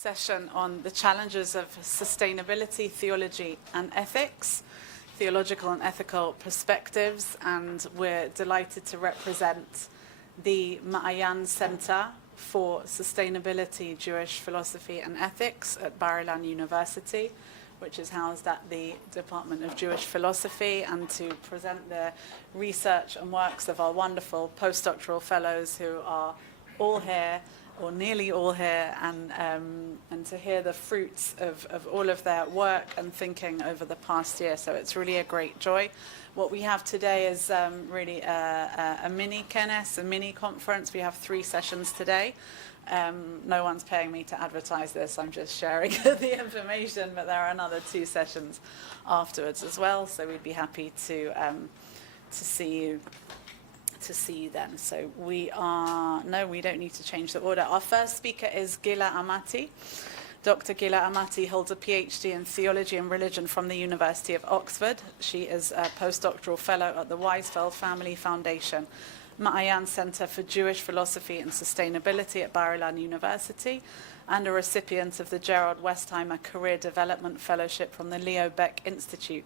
session on the challenges of sustainability, theology and ethics, theological and ethical perspectives, and we're delighted to represent the Ma'ayan Center for Sustainability, Jewish Philosophy and Ethics at Bar-Ilan University, which is housed at the Department of Jewish Philosophy, and to present the research and works of our wonderful postdoctoral fellows who are all here, or nearly all here, and to hear the fruits of all of their work and thinking over the past year. So it's really a great joy. What we have today is really a mini kenes, a mini conference. We have 3 sessions today. No one's paying me to advertise this. I'm just sharing the information, but there are another 2 sessions afterwards as well. So we'd be happy to see you. Then. So we don't need to change the order. Our first speaker is Ghila Amati. Dr. Ghila Amati holds a PhD in Theology and Religion from the University of Oxford. She is a postdoctoral fellow at the Weisfeld Family Foundation, Ma'ayan Center for Jewish Philosophy and Sustainability at Bar-Ilan University, and a recipient of the Gerald Westheimer Career Development Fellowship from the Leo Baeck Institute.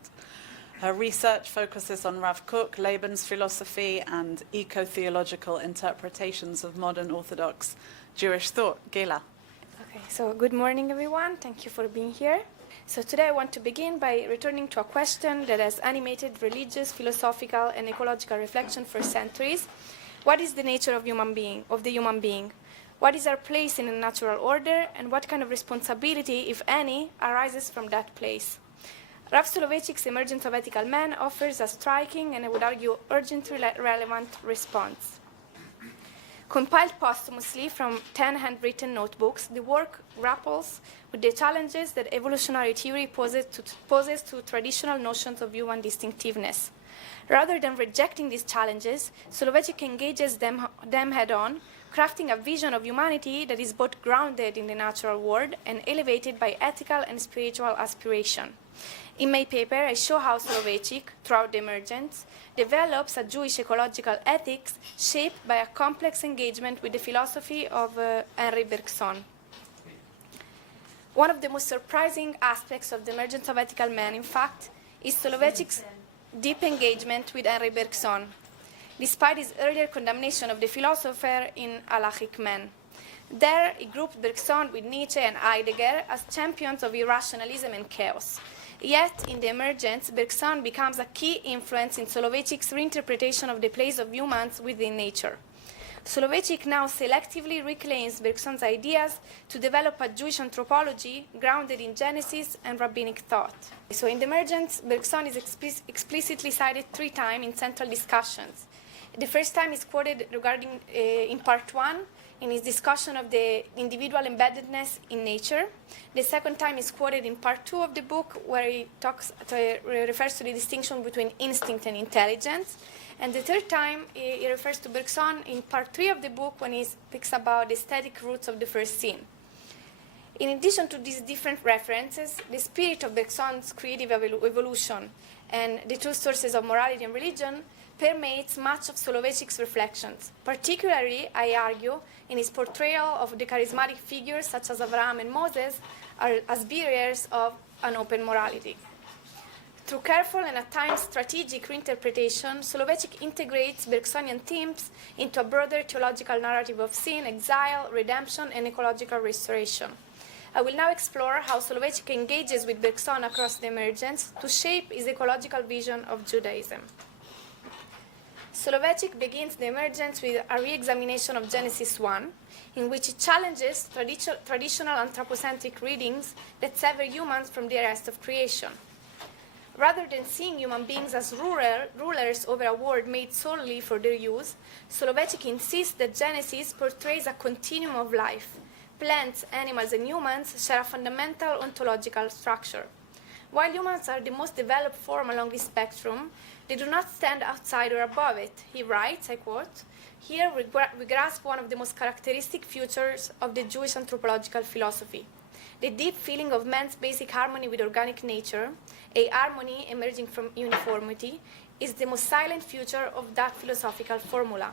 Her research focuses on Rav Kook, Lebensphilosophy, and eco-theological interpretations of modern Orthodox Jewish thought. Ghila. Okay, so good morning, everyone. Thank you for being here. So today I want to begin by returning to a question that has animated religious, philosophical, and ecological reflection for centuries. What is the nature of the human being? What is our place in a natural order, and what kind of responsibility, if any, arises from that place? Rav Soloveitchik's Emergence of Ethical Man offers a striking and, I would argue, urgently relevant response. Compiled posthumously from 10 handwritten notebooks, the work grapples with the challenges that evolutionary theory poses to traditional notions of human distinctiveness. Rather than rejecting these challenges, Soloveitchik engages them head-on, crafting a vision of humanity that is both grounded in the natural world and elevated by ethical and spiritual aspiration. In my paper, I show how Soloveitchik, throughout the emergence, develops a Jewish ecological ethics shaped by a complex engagement with the philosophy of Henri Bergson. One of the most surprising aspects of the emergence of ethical man, in fact, is Soloveitchik's deep engagement with Henri Bergson, despite his earlier condemnation of the philosopher in Halachic Man. There, he grouped Bergson with Nietzsche and Heidegger as champions of irrationalism and chaos. Yet, in the emergence, Bergson becomes a key influence in Soloveitchik's reinterpretation of the place of humans within nature. Soloveitchik now selectively reclaims Bergson's ideas to develop a Jewish anthropology grounded in Genesis and rabbinic thought. So in the emergence, Bergson is explicitly cited 3 times in central discussions. The first time is quoted regarding in part 1, in his discussion of the individual embeddedness in nature. The second time is quoted in part 2 of the book, where he refers to the distinction between instinct and intelligence. And the third time, he refers to Bergson in part 3 of the book, when he speaks about the aesthetic roots of the first sin. In addition to these different references, the spirit of Bergson's creative evolution and the two sources of morality and religion permeates much of Soloveitchik's reflections, particularly, I argue, in his portrayal of the charismatic figures such as Abraham and Moses as bearers of an open morality. Through careful and at times strategic reinterpretation, Soloveitchik integrates Bergsonian themes into a broader theological narrative of sin, exile, redemption, and ecological restoration. I will now explore how Soloveitchik engages with Bergson across the emergence to shape his ecological vision of Judaism. Soloveitchik begins the emergence with a re-examination of Genesis 1, in which he challenges traditional anthropocentric readings that sever humans from the rest of creation. Rather than seeing human beings as rulers over a world made solely for their use, Soloveitchik insists that Genesis portrays a continuum of life. Plants, animals, and humans share a fundamental ontological structure. While humans are the most developed form along this spectrum, they do not stand outside or above it. He writes, I quote, "Here we grasp one of the most characteristic features of the Jewish anthropological philosophy, the deep feeling of man's basic harmony with organic nature, a harmony emerging from uniformity, is the most silent feature of that philosophical formula."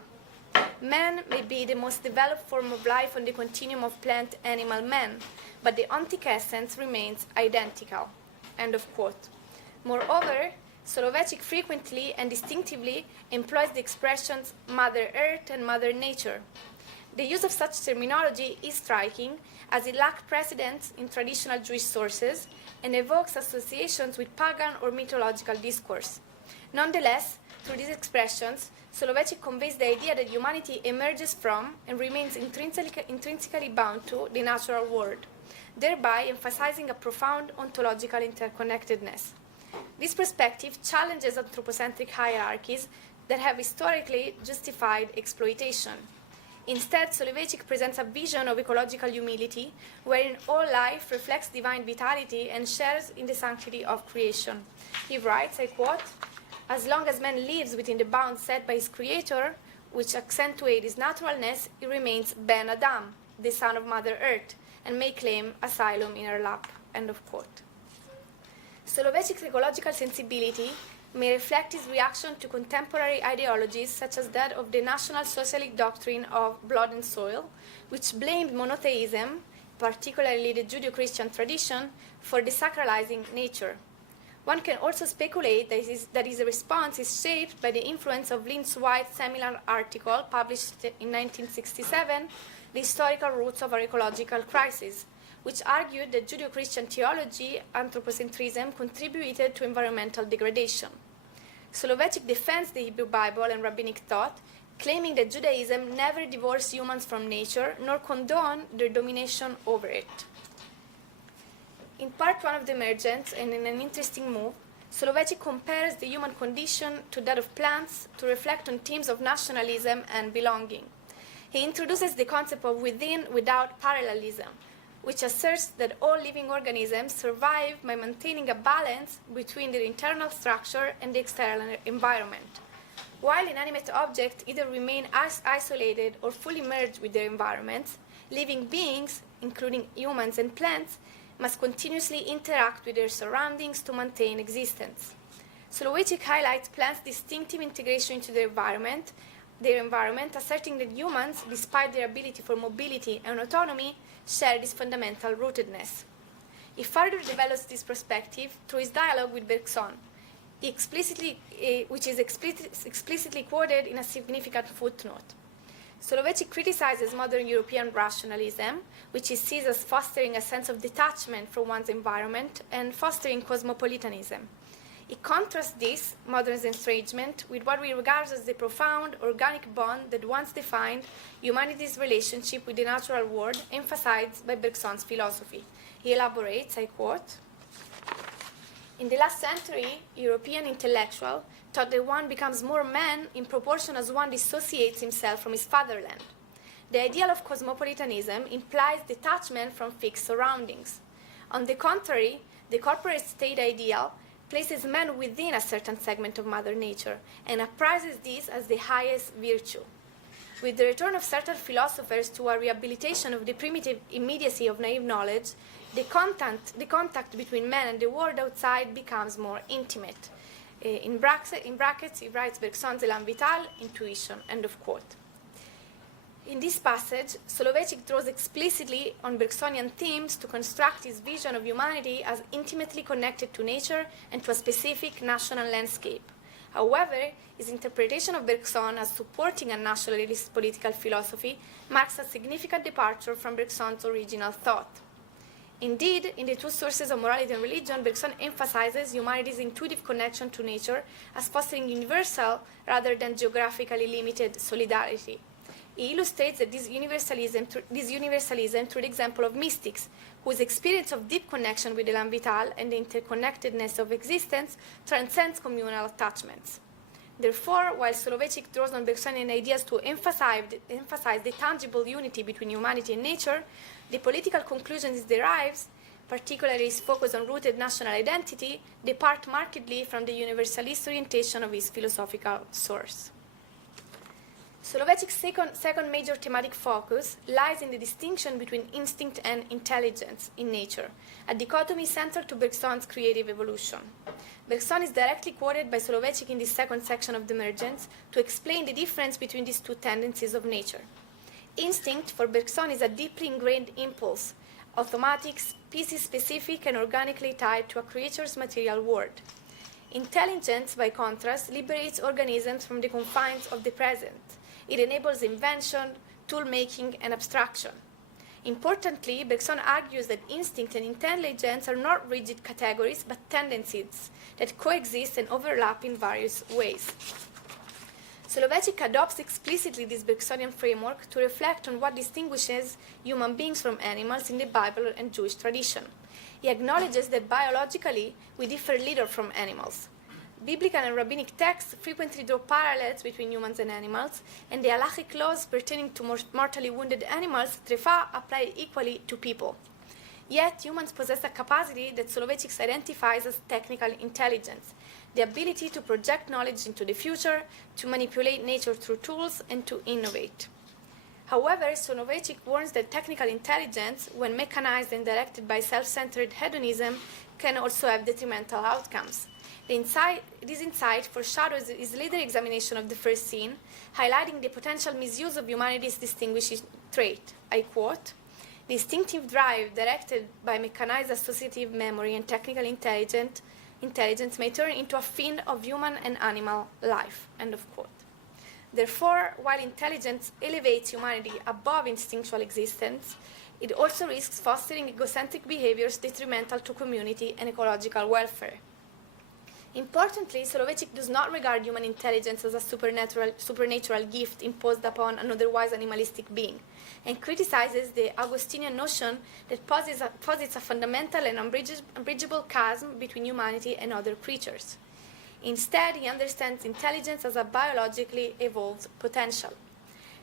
Man may be the most developed form of life on the continuum of plant-animal-man, but the ontic essence remains identical. End of quote. Moreover, Soloveitchik frequently and distinctively employs the expressions Mother Earth and Mother Nature. The use of such terminology is striking, as it lacks precedence in traditional Jewish sources and evokes associations with pagan or mythological discourse. Nonetheless, through these expressions, Soloveitchik conveys the idea that humanity emerges from and remains intrinsically bound to the natural world, thereby emphasizing a profound ontological interconnectedness. This perspective challenges anthropocentric hierarchies that have historically justified exploitation. Instead, Soloveitchik presents a vision of ecological humility, wherein all life reflects divine vitality and shares in the sanctity of creation. He writes, I quote, "As long as man lives within the bounds set by his creator, which accentuate his naturalness, he remains Ben Adam, the son of Mother Earth, and may claim asylum in her lap." End of quote. Soloveitchik's ecological sensibility may reflect his reaction to contemporary ideologies such as that of the National Socialist doctrine of blood and soil, which blamed monotheism, particularly the Judeo-Christian tradition, for desacralizing nature. One can also speculate that his response is shaped by the influence of Lynch White's seminal article published in 1967, The Historical Roots of Our Ecological Crisis, which argued that Judeo-Christian theology, anthropocentrism, contributed to environmental degradation. Soloveitchik defends the Hebrew Bible and rabbinic thought, claiming that Judaism never divorced humans from nature nor condoned their domination over it. In part one of the Emergence, and in an interesting move, Soloveitchik compares the human condition to that of plants to reflect on themes of nationalism and belonging. He introduces the concept of within without parallelism, which asserts that all living organisms survive by maintaining a balance between their internal structure and the external environment, while inanimate objects either remain isolated or fully merged with their environments. Living beings, including humans and plants, must continuously interact with their surroundings to maintain existence. Soloveitchik highlights plants' distinctive integration into their environment, asserting that humans, despite their ability for mobility and autonomy, share this fundamental rootedness. He further develops this perspective through his dialogue with Bergson, which is explicitly quoted in a significant footnote. Soloveitchik criticizes modern European rationalism, which he sees as fostering a sense of detachment from one's environment and fostering cosmopolitanism. He contrasts this modern estrangement with what we regard as the profound organic bond that once defined humanity's relationship with the natural world, emphasized by Bergson's philosophy. He elaborates, I quote, "In the last century, European intellectuals taught that one becomes more man in proportion as one dissociates himself from his fatherland. The ideal of cosmopolitanism implies detachment from fixed surroundings. On the contrary, the corporate state ideal places man within a certain segment of Mother Nature and apprises this as the highest virtue. With the return of certain philosophers to a rehabilitation of the primitive immediacy of naive knowledge, the contact between man and the world outside becomes more intimate." In brackets, he writes Bergson's Elan Vital, intuition, end of quote. In this passage, Soloveitchik draws explicitly on Bergsonian themes to construct his vision of humanity as intimately connected to nature and to a specific national landscape. However, his interpretation of Bergson as supporting a nationalist political philosophy marks a significant departure from Bergson's original thought. Indeed, in the two sources of morality and religion, Bergson emphasizes humanity's intuitive connection to nature as fostering universal rather than geographically limited solidarity. He illustrates that this universalism through the example of mystics, whose experience of deep connection with Elan Vital and the interconnectedness of existence transcends communal attachments. Therefore, while Soloveitchik draws on Bergsonian ideas to emphasize the tangible unity between humanity and nature, the political conclusions it derives, particularly his focus on rooted national identity, depart markedly from the universalist orientation of his philosophical source. Soloveitchik's second major thematic focus lies in the distinction between instinct and intelligence in nature, a dichotomy central to Bergson's creative evolution. Bergson is directly quoted by Soloveitchik in this second section of the Emergence to explain the difference between these two tendencies of nature. Instinct for Bergson is a deeply ingrained impulse, automatic, species-specific, and organically tied to a creature's material world. Intelligence, by contrast, liberates organisms from the confines of the present. It enables invention, tool-making, and abstraction. Importantly, Bergson argues that instinct and intelligence are not rigid categories, but tendencies that coexist and overlap in various ways. Soloveitchik adopts explicitly this Bergsonian framework to reflect on what distinguishes human beings from animals in the Bible and Jewish tradition. He acknowledges that biologically we differ little from animals. Biblical and rabbinic texts frequently draw parallels between humans and animals, and the halachic laws pertaining to mortally wounded animals trefa apply equally to people. Yet, humans possess a capacity that Soloveitchik identifies as technical intelligence, the ability to project knowledge into the future, to manipulate nature through tools, and to innovate. However, Soloveitchik warns that technical intelligence, when mechanized and directed by self-centered hedonism, can also have detrimental outcomes. This insight foreshadows his later examination of the first scene, highlighting the potential misuse of humanity's distinguishing trait. I quote, "The instinctive drive directed by mechanized associative memory and technical intelligence may turn into a fiend of human and animal life." End of quote. Therefore, while intelligence elevates humanity above instinctual existence, it also risks fostering egocentric behaviors detrimental to community and ecological welfare. Importantly, Soloveitchik does not regard human intelligence as a supernatural gift imposed upon an otherwise animalistic being, and criticizes the Augustinian notion that posits a fundamental and unbridgeable chasm between humanity and other creatures. Instead, he understands intelligence as a biologically evolved potential.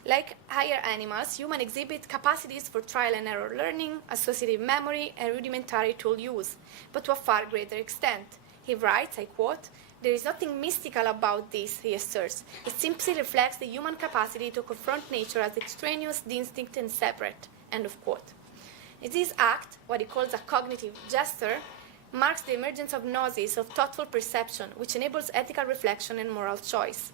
Like higher animals, humans exhibit capacities for trial and error learning, associative memory, and rudimentary tool use, but to a far greater extent. He writes, I quote, "There is nothing mystical about this," he asserts. "It simply reflects the human capacity to confront nature as extraneous, distinct, and separate." End of quote. This act, what he calls a cognitive gesture, marks the emergence of gnosis, of thoughtful perception, which enables ethical reflection and moral choice.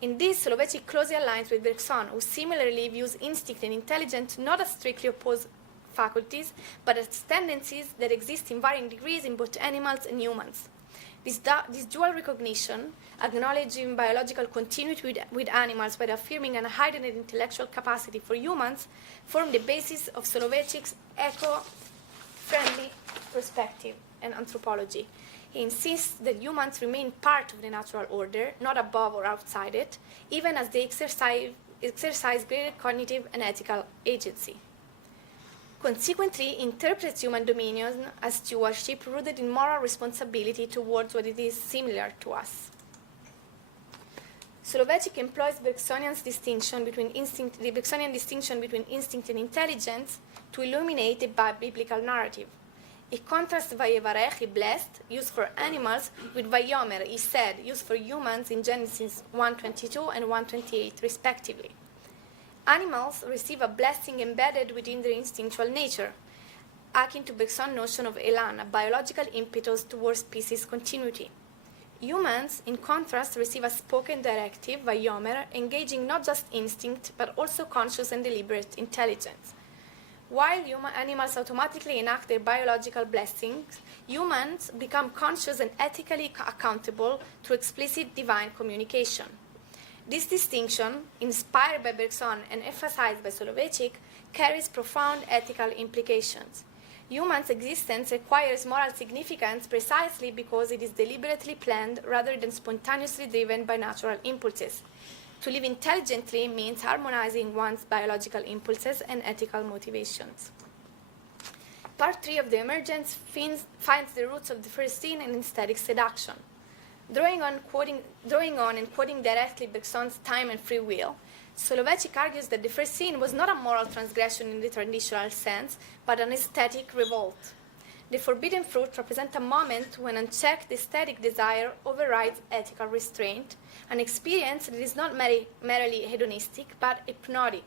In this, Soloveitchik closely aligns with Bergson, who similarly views instinct and intelligence not as strictly opposed faculties, but as tendencies that exist in varying degrees in both animals and humans. This dual recognition, acknowledging biological continuity with animals while affirming a heightened intellectual capacity for humans, form the basis of Soloveitchik's eco-friendly perspective and anthropology. He insists that humans remain part of the natural order, not above or outside it, even as they exercise greater cognitive and ethical agency. Consequently, interprets human dominion as stewardship rooted in moral responsibility towards what it is similar to us. Soloveitchik employs the Bergsonian distinction between instinct and intelligence to illuminate the biblical narrative. He contrasts Vayevarech, he blessed, used for animals, with Vayomer, he said, used for humans in Genesis 1:22 and 1:28, respectively. Animals receive a blessing embedded within their instinctual nature, akin to Bergson's notion of elan, a biological impetus towards species continuity. Humans, in contrast, receive a spoken directive, Vayomer, engaging not just instinct, but also conscious and deliberate intelligence. While animals automatically enact their biological blessings, humans become conscious and ethically accountable through explicit divine communication. This distinction, inspired by Bergson and emphasized by Soloveitchik, carries profound ethical implications. Humans' existence acquires moral significance precisely because it is deliberately planned rather than spontaneously driven by natural impulses. To live intelligently means harmonizing one's biological impulses and ethical motivations. Part 3 of the Emergence finds the roots of the first scene in aesthetic seduction. Drawing on and quoting directly Bergson's Time and Free Will, Soloveitchik argues that the first scene was not a moral transgression in the traditional sense, but an aesthetic revolt. The forbidden fruit represents a moment when unchecked aesthetic desire overrides ethical restraint, an experience that is not merely hedonistic but hypnotic,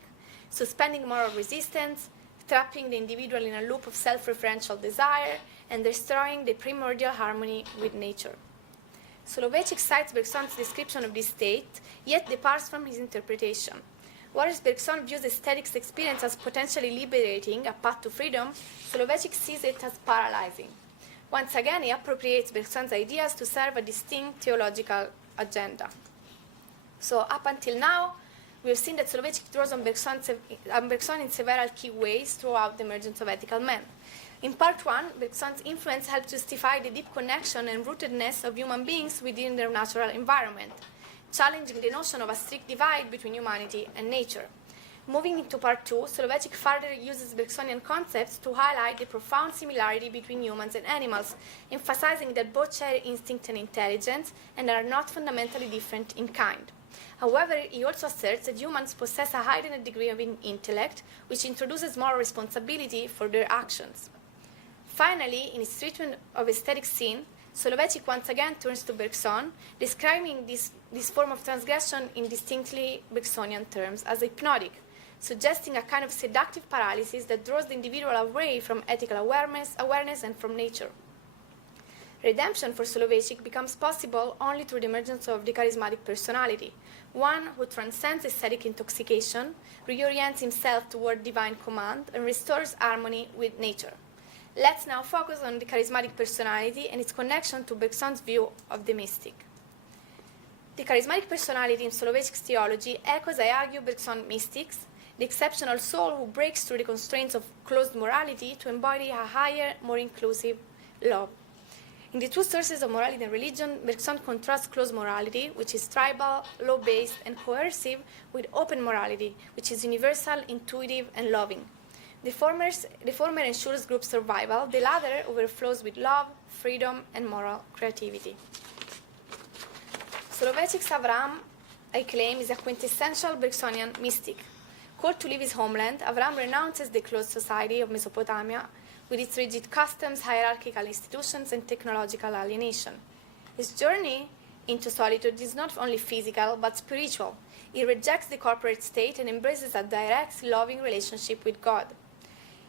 suspending moral resistance, trapping the individual in a loop of self-referential desire, and destroying the primordial harmony with nature. Soloveitchik cites Bergson's description of this state, yet departs from his interpretation. Whereas Bergson views aesthetics experience as potentially liberating, a path to freedom, Soloveitchik sees it as paralyzing. Once again, he appropriates Bergson's ideas to serve a distinct theological agenda. So up until now, we have seen that Soloveitchik draws on Bergson in several key ways throughout the emergence of ethical men. In part one, Bergson's influence helped justify the deep connection and rootedness of human beings within their natural environment, challenging the notion of a strict divide between humanity and nature. Moving into part two, Soloveitchik further uses Bergsonian concepts to highlight the profound similarity between humans and animals, emphasizing that both share instinct and intelligence and are not fundamentally different in kind. However, he also asserts that humans possess a heightened degree of intellect, which introduces moral responsibility for their actions. Finally, in his treatment of aesthetic sin, Soloveitchik once again turns to Bergson, describing this form of transgression in distinctly Bergsonian terms as hypnotic, suggesting a kind of seductive paralysis that draws the individual away from ethical awareness and from nature. Redemption for Soloveitchik becomes possible only through the emergence of the charismatic personality, one who transcends aesthetic intoxication, reorients himself toward divine command, and restores harmony with nature. Let's now focus on the charismatic personality and its connection to Bergson's view of the mystic. The charismatic personality in Soloveitchik's theology echoes, I argue, Bergson mystics, the exceptional soul who breaks through the constraints of closed morality to embody a higher, more inclusive love. In the two sources of morality and religion, Bergson contrasts closed morality, which is tribal, law-based, and coercive, with open morality, which is universal, intuitive, and loving. The former ensures group survival, the latter overflows with love, freedom, and moral creativity. Soloveitchik's Avram, I claim, is a quintessential Bergsonian mystic. Called to leave his homeland, Avram renounces the closed society of Mesopotamia with its rigid customs, hierarchical institutions, and technological alienation. His journey into solitude is not only physical, but spiritual. He rejects the corporate state and embraces a direct, loving relationship with God.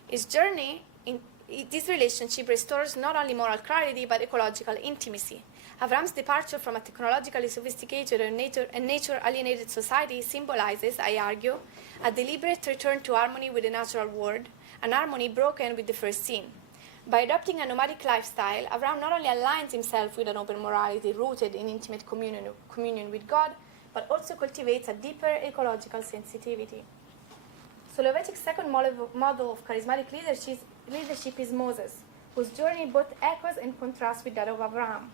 This relationship restores not only moral clarity, but ecological intimacy. Avram's departure from a technologically sophisticated and nature-alienated society symbolizes, I argue, a deliberate return to harmony with the natural world, an harmony broken with the first sin. By adopting a nomadic lifestyle, Avram not only aligns himself with an open morality rooted in intimate communion with God, but also cultivates a deeper ecological sensitivity. Soloveitchik's second model of charismatic leadership is Moses, whose journey both echoes and contrasts with that of Avram.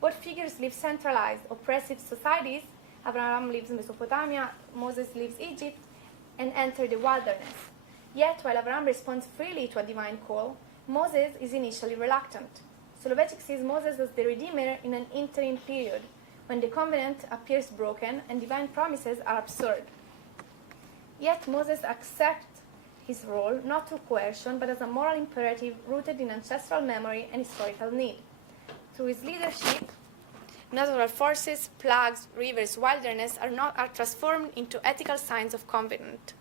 Both figures live centralized, oppressive societies. Avram lives in Mesopotamia, Moses leaves Egypt, and enters the wilderness. Yet, while Avram responds freely to a divine call, Moses is initially reluctant. Soloveitchik sees Moses as the Redeemer in an interim period, when the covenant appears broken and divine promises are absurd. Yet Moses accepts his role not through coercion, but as a moral imperative rooted in ancestral memory and historical need. Through his leadership, natural forces, plagues, rivers, wilderness are transformed into ethical signs of covenant.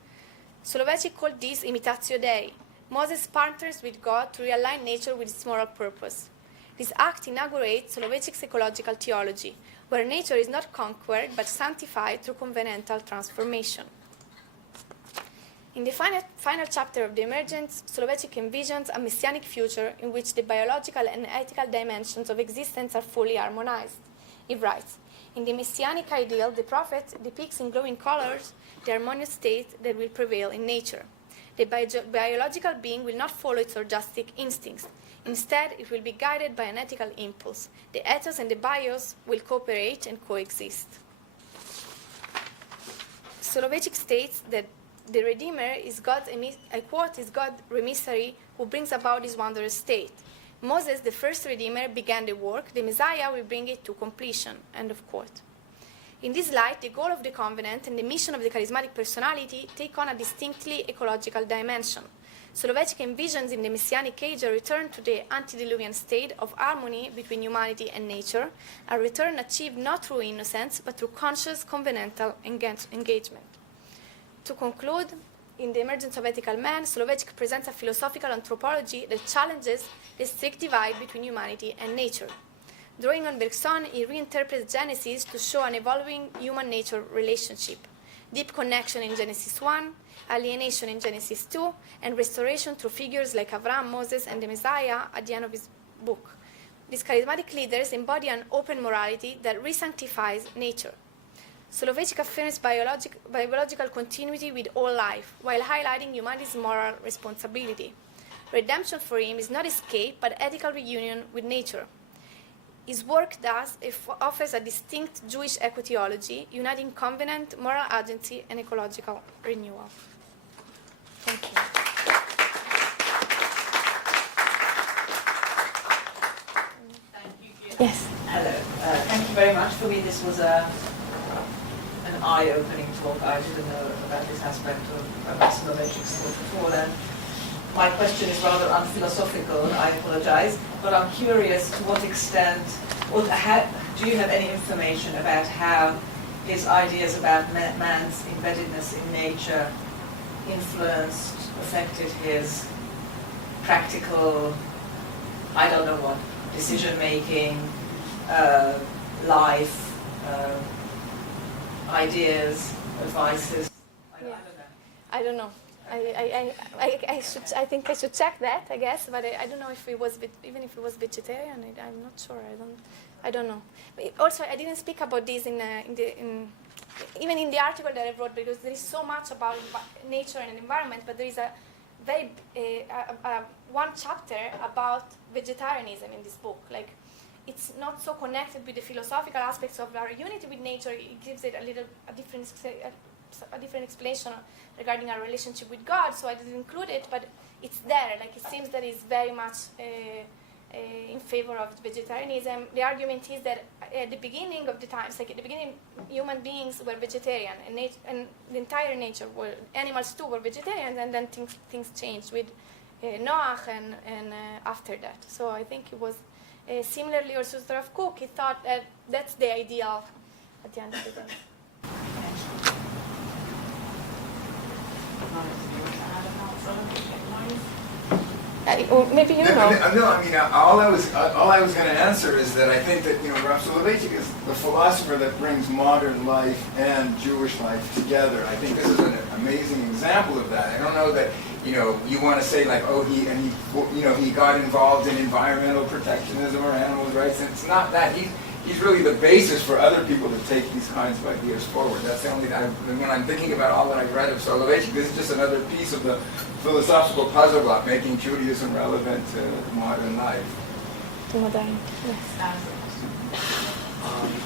Soloveitchik called this imitatio Dei. Moses partners with God to realign nature with its moral purpose. This act inaugurates Soloveitchik's ecological theology, where nature is not conquered but sanctified through covenantal transformation. In the final chapter of the Emergence, Soloveitchik envisions a messianic future in which the biological and ethical dimensions of existence are fully harmonized. He writes, in the messianic ideal, the prophet depicts in glowing colors the harmonious state that will prevail in nature. The biological being will not follow its orgastic instincts. Instead, it will be guided by an ethical impulse. The ethos and the bios will cooperate and coexist. Soloveitchik states that the Redeemer is God's, I quote, is God's emissary who brings about this wondrous state. Moses, the first Redeemer, began the work. The Messiah will bring it to completion. End of quote. In this light, the goal of the covenant and the mission of the charismatic personality take on a distinctly ecological dimension. Soloveitchik envisions in the Messianic age a return to the antediluvian state of harmony between humanity and nature, a return achieved not through innocence, but through conscious covenantal engagement. To conclude, in The Emergence of Ethical Man, Soloveitchik presents a philosophical anthropology that challenges the strict divide between humanity and nature. Drawing on Bergson, he reinterprets Genesis to show an evolving human-nature relationship, deep connection in Genesis 1, alienation in Genesis 2, and restoration through figures like Abraham, Moses, and the Messiah at the end of his book. These charismatic leaders embody an open morality that re-sanctifies nature. Soloveitchik affirms biological continuity with all life, while highlighting humanity's moral responsibility. Redemption for him is not escape, but ethical reunion with nature. His work thus offers a distinct Jewish eco-theology, uniting covenant, moral agency, and ecological renewal. Thank you. Thank you, Ghila. Yes. Hello. Thank you very much. For me, this was an eye-opening talk. I didn't know about this aspect of Soloveitchik's thought at all. And my question is rather unphilosophical, I apologize, but I'm curious to what extent, or do you have any information about how his ideas about man's embeddedness in nature influenced, affected his practical, I don't know what, decision-making, life, ideas, advices? I don't know. I think I should check that, I guess, but I don't know if it was even if it was vegetarian. I'm not sure. I don't know. But also, I didn't speak about this even in the article that I wrote, because there is so much about nature and environment, but there is a very one chapter about vegetarianism in this book. Like, it's not so connected with the philosophical aspects of our unity with nature. It gives it a different explanation regarding our relationship with God, so I didn't include it, but it's there. Like, it seems that it's very much in favor of vegetarianism. The argument is that at the beginning of the times, like at the beginning, human beings were vegetarian, and the entire nature were, animals too were vegetarian, and then things changed with Noah and after that. So I think it was similarly also sort of Cook. He thought that that's the ideal at the end of the day. Or maybe you know. No, I mean, all I was going to answer is that I think that, Rav Soloveitchik is the philosopher that brings modern life and Jewish life together. I think this is an amazing example of that. I don't know that, you want to say like, oh, he got involved in environmental protectionism or animal rights. And it's not that. He's really the basis for other people to take these kinds of ideas forward. That's the only when I'm thinking about all that I've read of Soloveitchik, this is just another piece of the philosophical puzzle block, making Judaism relevant to modern life. To modern, yes.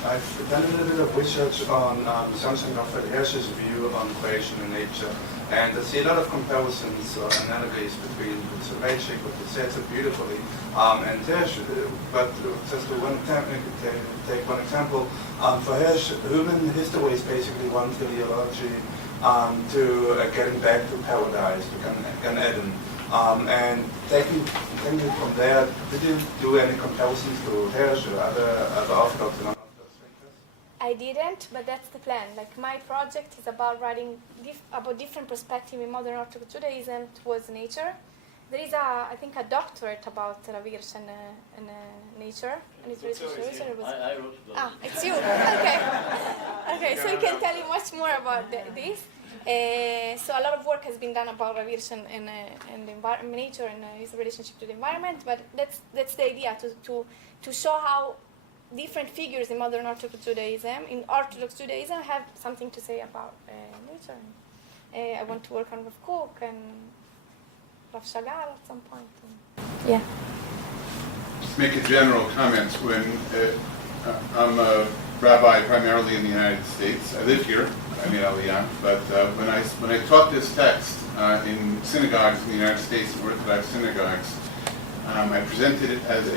I've done a little bit of research on something of Hirsch's view on creation and nature, and I see a lot of comparisons or analogies between Soloveitchik, what he says so beautifully, and Hirsch. But just to take one example, for Hirsch, human history is basically one teleology to getting back to paradise, to Gan Eden. And taking from there, did you do any comparisons to Hirsch or other Orthodox and Orthodox thinkers? I didn't, but that's the plan. Like, my project is about writing about different perspectives in modern Orthodox Judaism towards nature. There is I think a doctorate about Rabbi and nature, and it's research. I wrote it. It's you. Okay. Okay, so you can tell you much more about this. So a lot of work has been done about Rabbi and the nature and his relationship to the environment, but that's the idea, to show how different figures in modern Orthodox Judaism, have something to say about nature. I want to work on Rav Kook and Rav Shagal at some point. Yeah. Just make a general comment. When I'm a rabbi primarily in the United States, I live here. I made Aliyah, but when I taught this text in synagogues in the United States, in Orthodox synagogues, I presented it as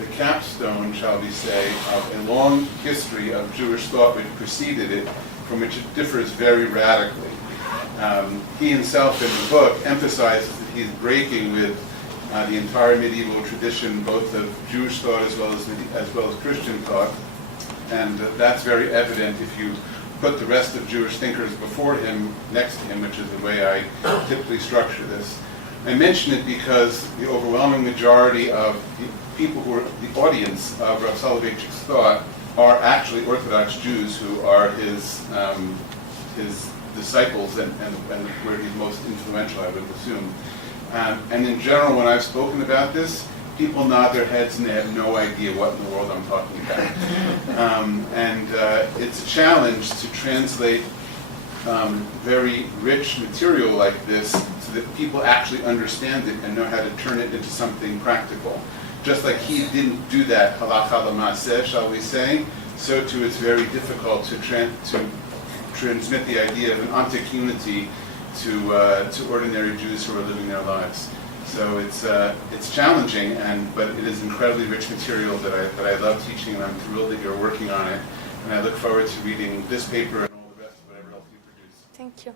the capstone, shall we say, of a long history of Jewish thought which preceded it, from which it differs very radically. He himself in the book emphasizes that he's breaking with the entire medieval tradition, both of Jewish thought as well as Christian thought, and that's very evident if you put the rest of Jewish thinkers before him, next to him, which is the way I typically structure this. I mention it because the overwhelming majority of the people who are the audience of Rav Soloveitchik's thought are actually Orthodox Jews who are his disciples and where he's most influential, I would assume. And in general, when I've spoken about this, people nod their heads and they have no idea what in the world I'm talking about. It's a challenge to translate very rich material like this so that people actually understand it and know how to turn it into something practical. Just like he didn't do that halakha l'maaseh, shall we say, so too it's very difficult to transmit the idea of an ontic unity to ordinary Jews who are living their lives. So it's challenging, but it is incredibly rich material that I love teaching, and I'm thrilled that you're working on it. And I look forward to reading this paper and all the rest of whatever else you produce. Thank you.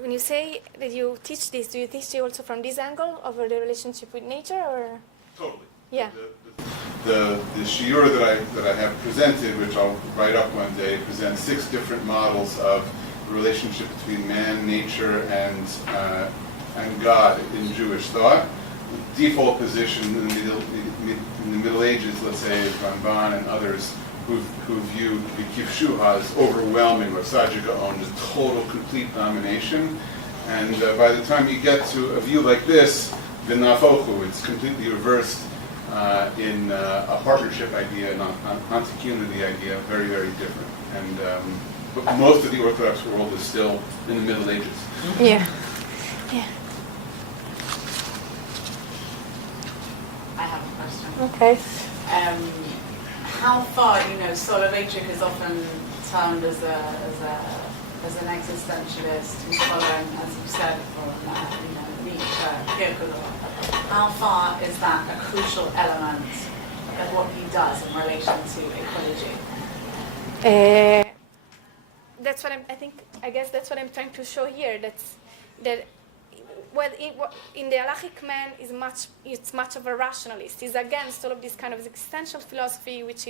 When you say that you teach this, do you teach it also from this angle of the relationship with nature, or? Totally. Yeah. The shiur that I have presented, which I'll write up one day, presents 6 different models of the relationship between man, nature, and God in Jewish thought. The default position in the Middle Ages, let's say, is Ramban and others who view the Kivshuha as overwhelming, or Sajika-on, as total, complete domination. And by the time you get to a view like this, the Nafochu, it's completely reversed in a partnership idea, an ontic unity idea, very, very different. And but most of the Orthodox world is still in the Middle Ages. Yeah. Yeah. I have a question. Okay. How far, Soloveitchik is often termed as an existentialist who's following, as you said, from Nietzsche, Kierkegaard. How far is that a crucial element of what he does in relation to ecology? That's what I guess that's what I'm trying to show here. In the halachic man it's much of a rationalist. He's against all of this kind of existential philosophy, which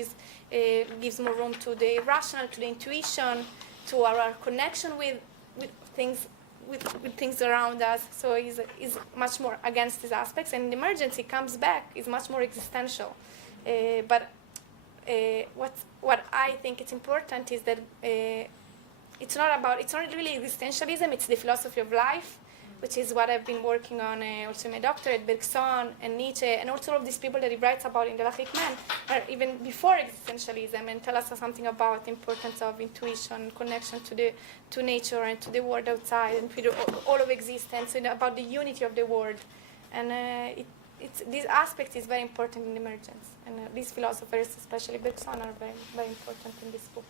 gives more room to the rational, to the intuition, to our connection with things. With things around us, so he's much more against these aspects, and the emergency comes back is much more existential. But what I think it's important is that it's not really existentialism. It's the philosophy of life, which is what I've been working on also in my doctorate. Bergson and Nietzsche and also all of these people that he writes about in the Halachic Man are even before existentialism and tell us something about the importance of intuition, connection to nature and to the world outside and to all of existence, and about the unity of the world. And this aspect is very important in emergence. And these philosophers, especially Bergson, are very, very important in this book.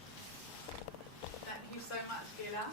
Thank you so much, Ghila.